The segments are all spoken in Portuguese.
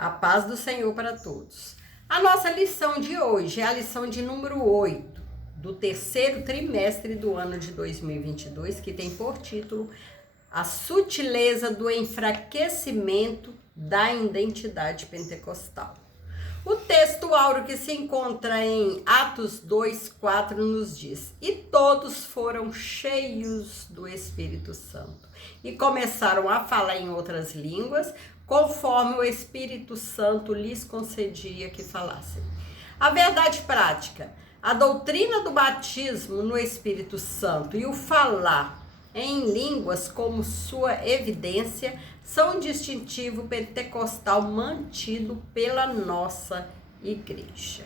A paz do Senhor para todos. A nossa lição de hoje é a lição de número 8, do terceiro trimestre do ano de 2022, que tem por título A Sutileza do Enfraquecimento da Identidade Pentecostal. O texto áureo que se encontra em Atos 2:4 nos diz: E todos foram cheios do Espírito Santo e começaram a falar em outras línguas, conforme o Espírito Santo lhes concedia que falassem. A verdade prática, a doutrina do batismo no Espírito Santo e o falar em línguas como sua evidência são um distintivo pentecostal mantido pela nossa igreja.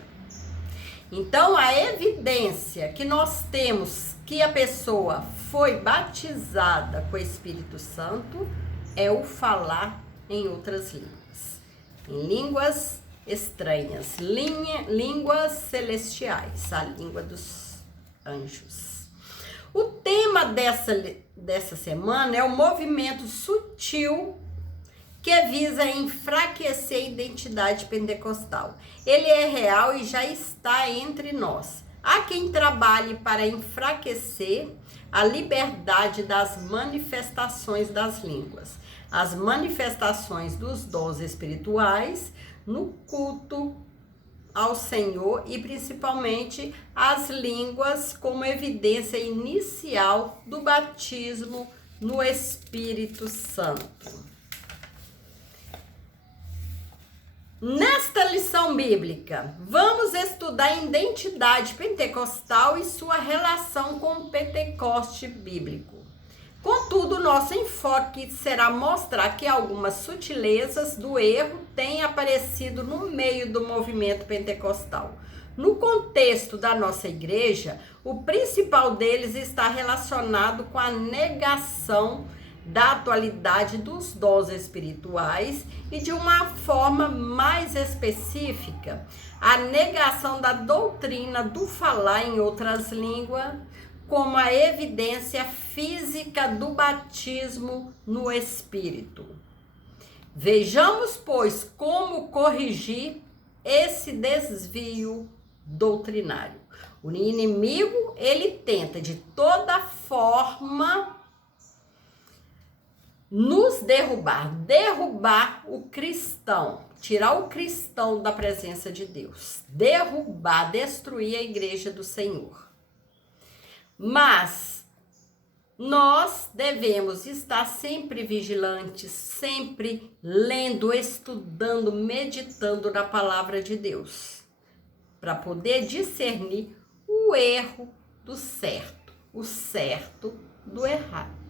Então, a evidência que nós temos que a pessoa foi batizada com o Espírito Santo é o falar em outras línguas, em línguas estranhas, línguas celestiais, a língua dos anjos. O tema dessa semana é o movimento sutil que visa enfraquecer a identidade pentecostal. Ele é real e já está entre nós. Há quem trabalhe para enfraquecer a liberdade das manifestações das línguas, as manifestações dos dons espirituais no culto ao Senhor e principalmente as línguas como evidência inicial do batismo no Espírito Santo. Nesta lição bíblica, vamos estudar a identidade pentecostal e sua relação com o Pentecoste bíblico. Contudo, nosso enfoque será mostrar que algumas sutilezas do erro têm aparecido no meio do movimento pentecostal. No contexto da nossa igreja, o principal deles está relacionado com a negação da atualidade dos dons espirituais e, de uma forma mais específica, a negação da doutrina do falar em outras línguas como a evidência física do batismo no Espírito. Vejamos, pois, como corrigir esse desvio doutrinário. O inimigo, ele tenta de toda forma nos derrubar o cristão, tirar o cristão da presença de Deus, derrubar, destruir a igreja do Senhor. Mas nós devemos estar sempre vigilantes, sempre lendo, estudando, meditando na palavra de Deus, para poder discernir o erro do certo, o certo do errado.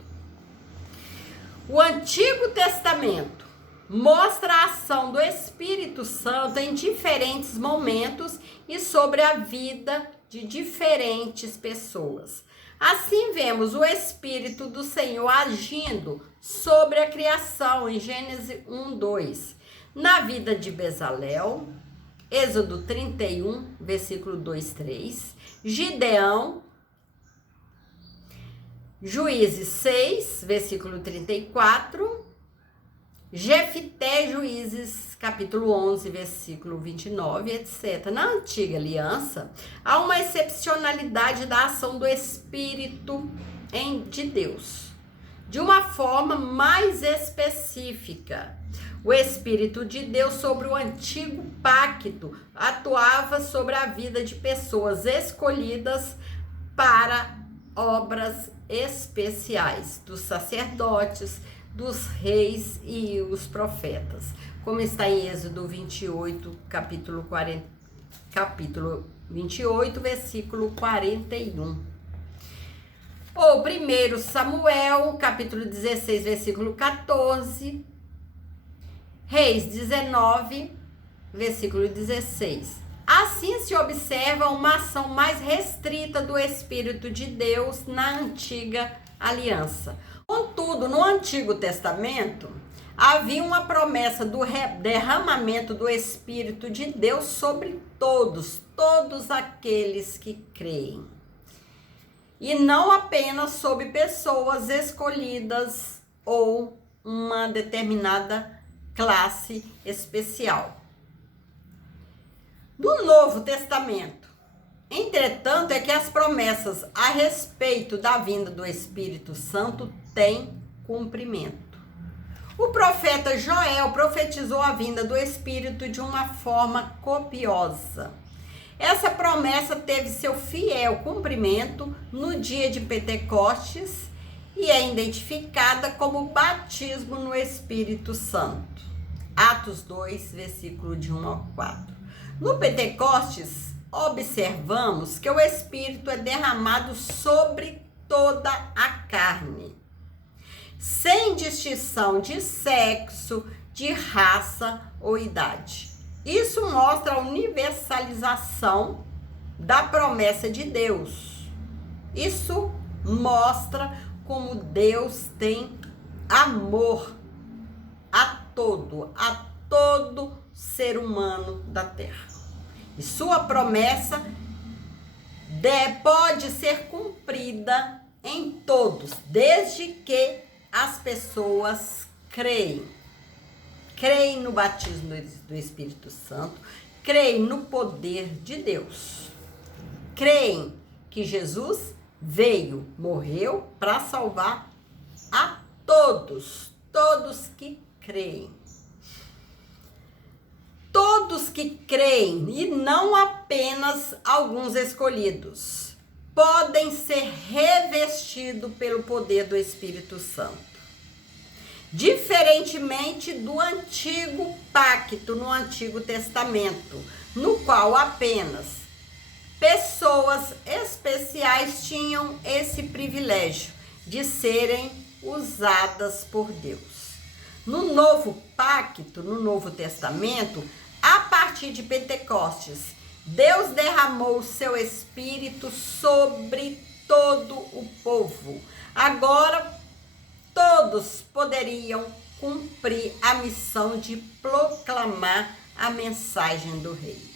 O Antigo Testamento mostra a ação do Espírito Santo em diferentes momentos e sobre a vida de diferentes pessoas. Assim vemos o Espírito do Senhor agindo sobre a criação em Gênesis 1:2, na vida de Bezalel, Êxodo 31, versículo 2-3, Gideão, Juízes 6, versículo 34, Jefité, Juízes, capítulo 11, versículo 29, etc. Na Antiga Aliança, há uma excepcionalidade da ação do Espírito de Deus, de uma forma mais específica. O Espírito de Deus sobre o Antigo Pacto atuava sobre a vida de pessoas escolhidas para obras especiais, dos sacerdotes, dos reis e os profetas, como está em Êxodo 28, capítulo 28, versículo 41. Ou 1 Samuel, capítulo 16, versículo 14, Reis 19, versículo 16. Assim se observa uma ação mais restrita do Espírito de Deus na Antiga Aliança. Contudo, no Antigo Testamento, havia uma promessa do derramamento do Espírito de Deus sobre todos aqueles que creem. E não apenas sobre pessoas escolhidas ou uma determinada classe especial. No Novo Testamento, entretanto, é que as promessas a respeito da vinda do Espírito Santo têm cumprimento. O profeta Joel profetizou a vinda do Espírito de uma forma copiosa. Essa promessa teve seu fiel cumprimento no dia de Pentecostes e é identificada como batismo no Espírito Santo. Atos 2, versículo de 1 ao 4. No Pentecostes, observamos que o Espírito é derramado sobre toda a carne, sem distinção de sexo, de raça ou idade. Isso mostra a universalização da promessa de Deus. Isso mostra como Deus tem amor a todo ser humano da terra. E sua promessa pode ser cumprida em todos, desde que as pessoas creem no batismo do Espírito Santo, creem no poder de Deus, creem que Jesus veio, morreu para salvar a todos que creem. Todos que creem, e não apenas alguns escolhidos, podem ser revestidos pelo poder do Espírito Santo. Diferentemente do antigo pacto, no Antigo Testamento, no qual apenas pessoas especiais tinham esse privilégio de serem usadas por Deus. No Novo Pacto, no Novo Testamento, a partir de Pentecostes, Deus derramou o seu Espírito sobre todo o povo. Agora, todos poderiam cumprir a missão de proclamar a mensagem do reino.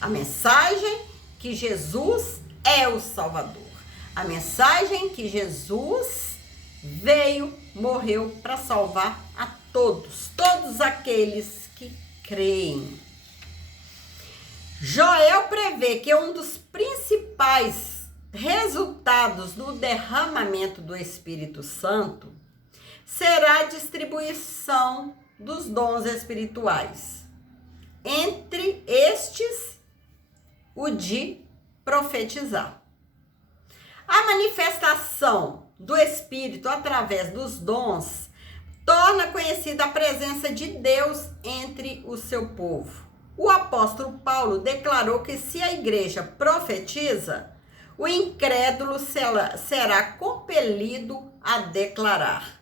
A mensagem que Jesus é o Salvador. A mensagem que Jesus veio, morreu para salvar a todos aqueles que creem. Joel prevê que um dos principais resultados do derramamento do Espírito Santo será a distribuição dos dons espirituais. Entre estes, o de profetizar. A manifestação do Espírito através dos dons torna conhecida a presença de Deus entre o seu povo. O apóstolo Paulo declarou que se a igreja profetiza, o incrédulo será compelido a declarar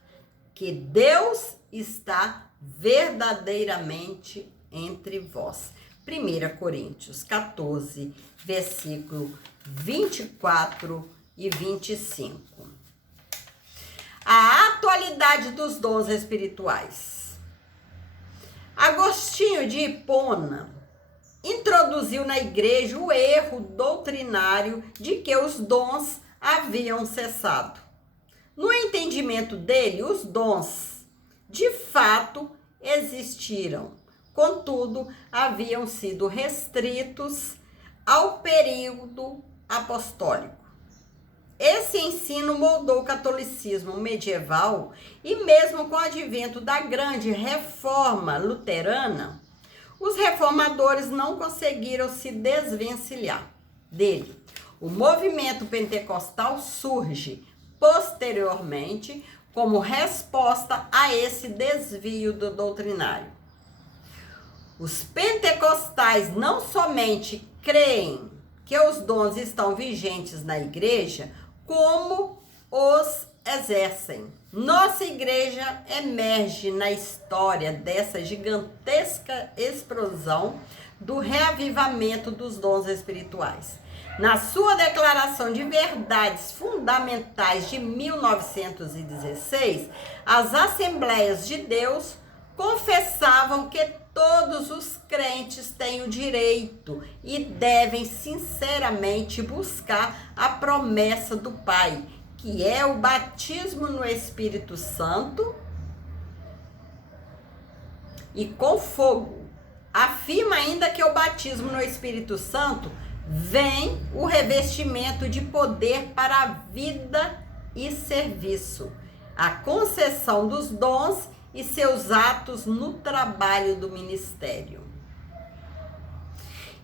que Deus está verdadeiramente entre vós. 1 Coríntios 14, versículo 24 e 25. A atualidade dos dons espirituais. Agostinho de Hipona introduziu na igreja o erro doutrinário de que os dons haviam cessado. No entendimento dele, os dons de fato existiram, contudo, haviam sido restritos ao período apostólico. Esse ensino moldou o catolicismo medieval e mesmo com o advento da grande reforma luterana, os reformadores não conseguiram se desvencilhar dele. O movimento pentecostal surge posteriormente como resposta a esse desvio do doutrinário. Os pentecostais não somente creem que os dons estão vigentes na igreja, como os exercem. Nossa igreja emerge na história dessa gigantesca explosão do reavivamento dos dons espirituais. Na sua declaração de verdades fundamentais de 1916, as Assembleias de Deus confessavam que todos os crentes têm o direito e devem sinceramente buscar a promessa do Pai, que é o batismo no Espírito Santo, e com fogo. Afirma ainda que o batismo no Espírito Santo vem o revestimento de poder para a vida e serviço, a concessão dos dons e seus atos no trabalho do ministério.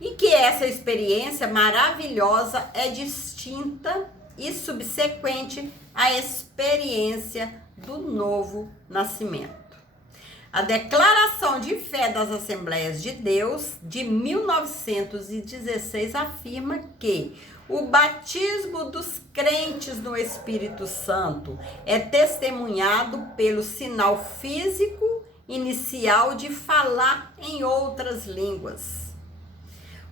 E que essa experiência maravilhosa é distinta e subsequente à experiência do novo nascimento. A Declaração de Fé das Assembleias de Deus, de 1916, afirma que o batismo dos crentes no Espírito Santo é testemunhado pelo sinal físico inicial de falar em outras línguas,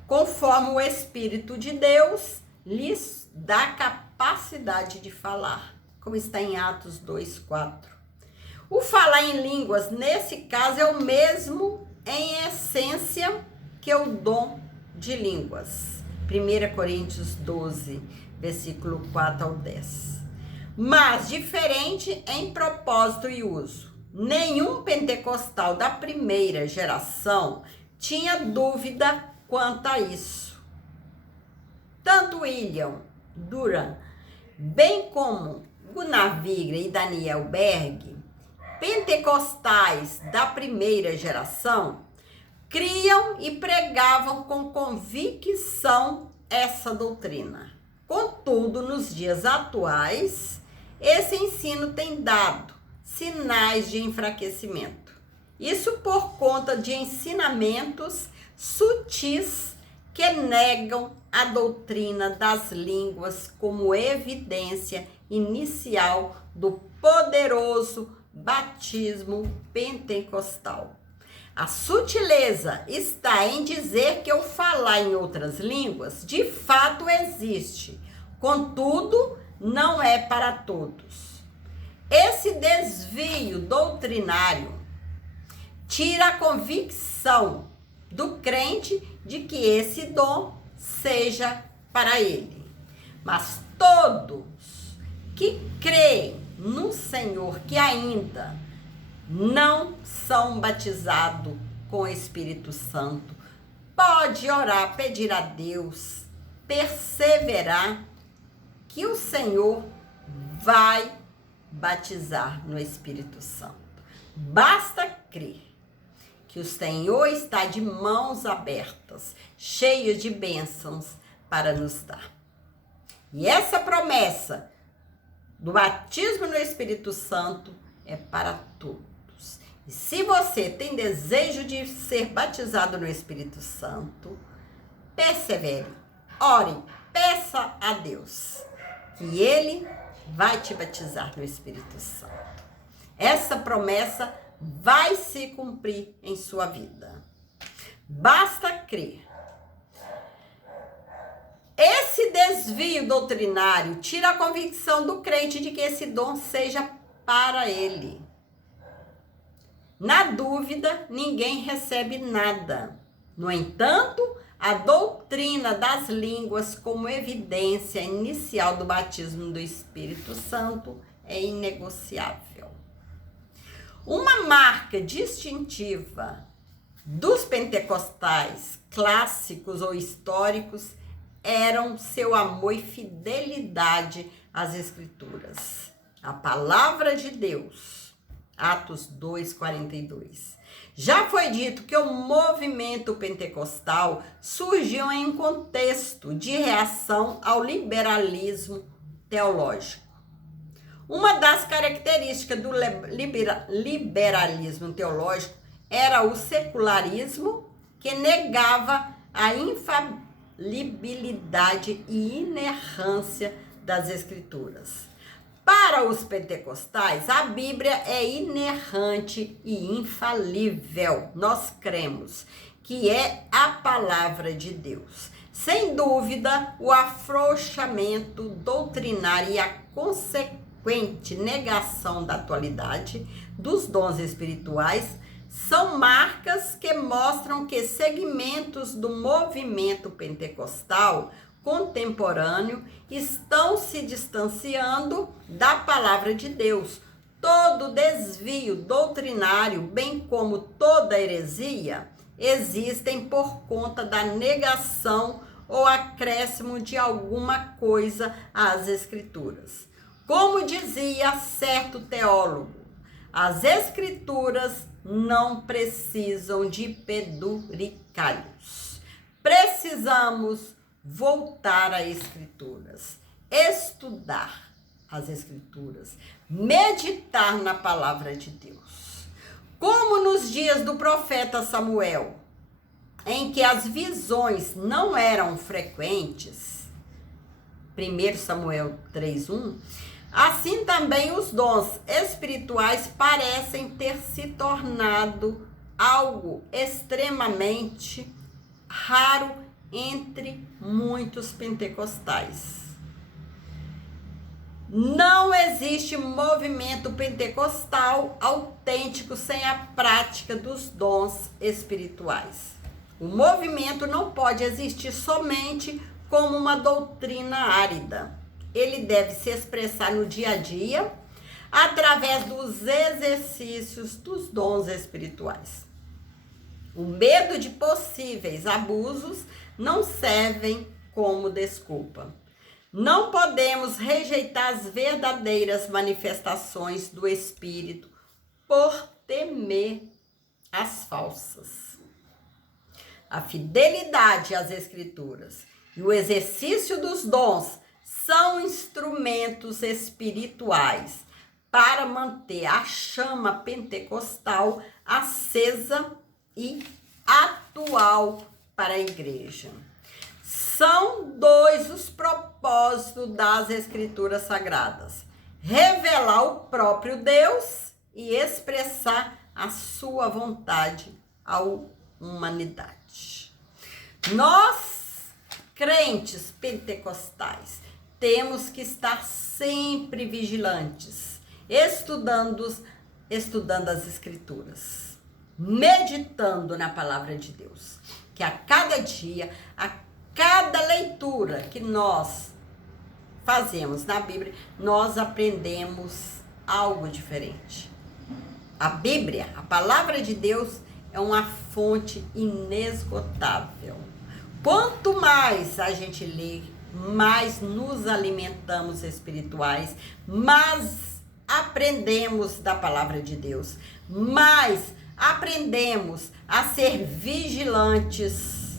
conforme o Espírito de Deus lhes dá capacidade de falar, como está em Atos 2:4. O falar em línguas, nesse caso, é o mesmo em essência que o dom de línguas. 1 Coríntios 12, versículo 4 ao 10. Mas diferente em propósito e uso. Nenhum pentecostal da primeira geração tinha dúvida quanto a isso. Tanto William Duran, bem como Gunnar Wigner e Daniel Berg, pentecostais da primeira geração, criam e pregavam com convicção essa doutrina. Contudo, nos dias atuais, esse ensino tem dado sinais de enfraquecimento. Isso por conta de ensinamentos sutis que negam a doutrina das línguas como evidência inicial do poderoso batismo pentecostal. A sutileza está em dizer que o falar em outras línguas de fato existe, contudo, não é para todos. Esse desvio doutrinário tira a convicção do crente de que esse dom seja para ele. Mas todos que creem no Senhor, que ainda não são batizados com o Espírito Santo, pode orar, pedir a Deus, perseverar, que o Senhor vai batizar no Espírito Santo. Basta crer que o Senhor está de mãos abertas, cheio de bênçãos para nos dar. E essa promessa do batismo no Espírito Santo é para todos. E se você tem desejo de ser batizado no Espírito Santo, persevere, ore, peça a Deus que Ele vai te batizar no Espírito Santo. Essa promessa vai se cumprir em sua vida. Basta crer. Esse desvio doutrinário tira a convicção do crente de que esse dom seja para ele. Na dúvida, ninguém recebe nada. No entanto, a doutrina das línguas como evidência inicial do batismo do Espírito Santo é inegociável. Uma marca distintiva dos pentecostais clássicos ou históricos eram seu amor e fidelidade às Escrituras. A palavra de Deus, Atos 2:42. Já foi dito que o movimento pentecostal surgiu em um contexto de reação ao liberalismo teológico. Uma das características do liberalismo teológico era o secularismo, que negava a infalibilidade e inerrância das Escrituras. Para os pentecostais, a Bíblia é inerrante e infalível. Nós cremos que é a palavra de Deus. Sem dúvida, o afrouxamento doutrinário e a consequente negação da atualidade dos dons espirituais são marcas que mostram que segmentos do movimento pentecostal contemporâneo estão se distanciando da palavra de Deus, todo desvio doutrinário, bem como toda heresia, existem por conta da negação ou acréscimo de alguma coisa às Escrituras. Como dizia certo teólogo, as Escrituras não precisam de peduricalhos. Precisamos voltar às Escrituras, estudar as Escrituras, meditar na palavra de Deus. Como nos dias do profeta Samuel, em que as visões não eram frequentes, 1 Samuel 3:1, assim também os dons espirituais parecem ter se tornado algo extremamente raro entre muitos pentecostais. Não existe movimento pentecostal autêntico sem a prática dos dons espirituais. O movimento não pode existir somente como uma doutrina árida. Ele deve se expressar no dia a dia, através dos exercícios dos dons espirituais. O medo de possíveis abusos não servem como desculpa. Não podemos rejeitar as verdadeiras manifestações do Espírito por temer as falsas. A fidelidade às Escrituras e o exercício dos dons são instrumentos espirituais para manter a chama pentecostal acesa e atual para a igreja. São dois os propósitos das Escrituras Sagradas: revelar o próprio Deus e expressar a sua vontade à humanidade. Nós, crentes pentecostais, temos que estar sempre vigilantes, estudando as Escrituras, meditando na palavra de Deus, que a cada dia, a cada leitura que nós fazemos na Bíblia, nós aprendemos algo diferente. A Bíblia, a palavra de Deus, é uma fonte inesgotável. Quanto mais a gente lê, mais nos alimentamos espirituais, mais aprendemos da palavra de Deus, mais aprendemos a ser vigilantes,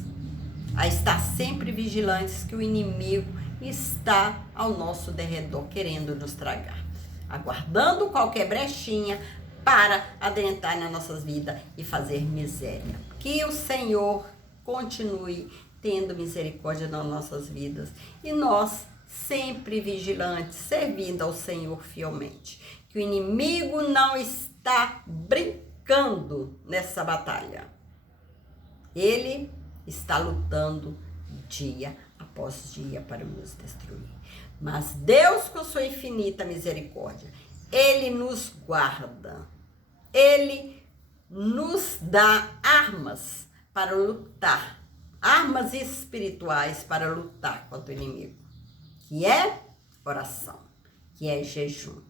a estar sempre vigilantes, que o inimigo está ao nosso derredor querendo nos tragar, aguardando qualquer brechinha para adentrar nas nossas vidas e fazer miséria. Que o Senhor continue tendo misericórdia nas nossas vidas e nós sempre vigilantes, servindo ao Senhor fielmente. Que o inimigo não está brincando nessa batalha. Ele está lutando dia após dia para nos destruir. Mas Deus, com sua infinita misericórdia, Ele nos guarda. Ele nos dá armas para lutar, armas espirituais para lutar contra o inimigo, que é oração, que é jejum,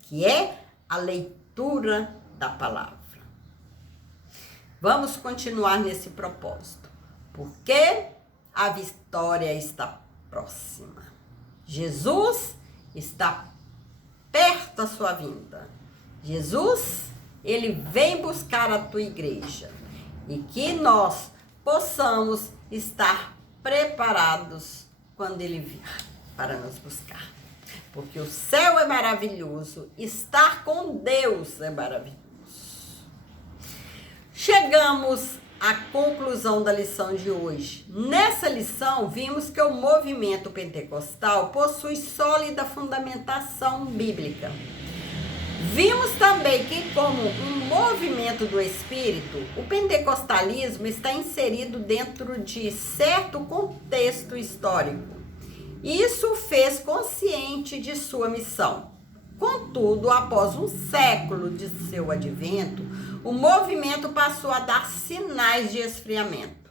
que é a leitura da palavra. Vamos continuar nesse propósito, porque a vitória está próxima. Jesus está perto da sua vinda. Jesus, Ele vem buscar a tua igreja e que nós possamos estar preparados quando Ele vir para nos buscar. Porque o céu é maravilhoso, estar com Deus é maravilhoso. Chegamos à conclusão da lição de hoje. Nessa lição, vimos que o movimento pentecostal possui sólida fundamentação bíblica. Vimos também que, como um movimento do Espírito, o pentecostalismo está inserido dentro de certo contexto histórico. Isso o fez consciente de sua missão. Contudo, após um século de seu advento, o movimento passou a dar sinais de esfriamento.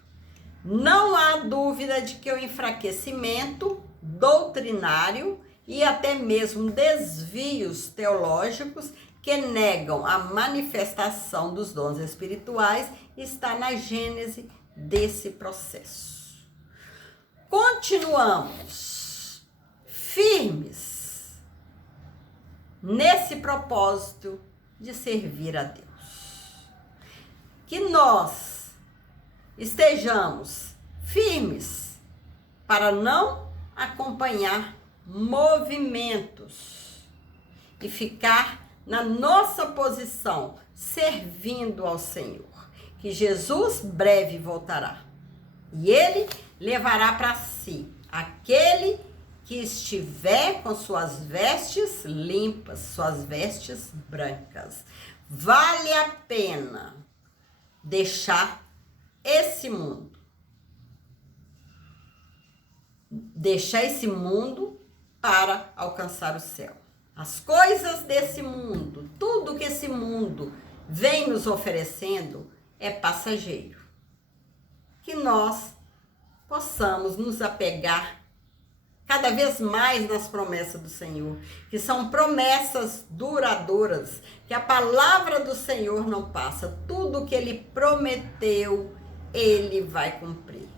Não há dúvida de que o enfraquecimento doutrinário e até mesmo desvios teológicos que negam a manifestação dos dons espirituais está na gênese desse processo. Continuamos firmes nesse propósito de servir a Deus. Que nós estejamos firmes para não acompanhar movimentos e ficar na nossa posição, servindo ao Senhor, que Jesus breve voltará e Ele levará para si aquele que estiver com suas vestes limpas, suas vestes brancas. Vale a pena deixar esse mundo, para alcançar o céu. As coisas desse mundo, tudo que esse mundo vem nos oferecendo é passageiro. Que nós possamos nos apegar cada vez mais nas promessas do Senhor, que são promessas duradouras, que a palavra do Senhor não passa. Tudo que Ele prometeu, Ele vai cumprir.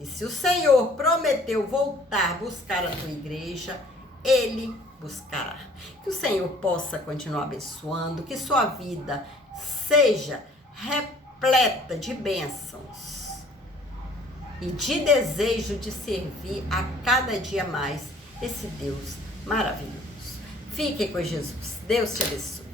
E se o Senhor prometeu voltar, buscar a tua igreja, Ele buscará. Que o Senhor possa continuar abençoando, que sua vida seja repleta de bênçãos e de desejo de servir a cada dia mais esse Deus maravilhoso. Fique com Jesus. Deus te abençoe.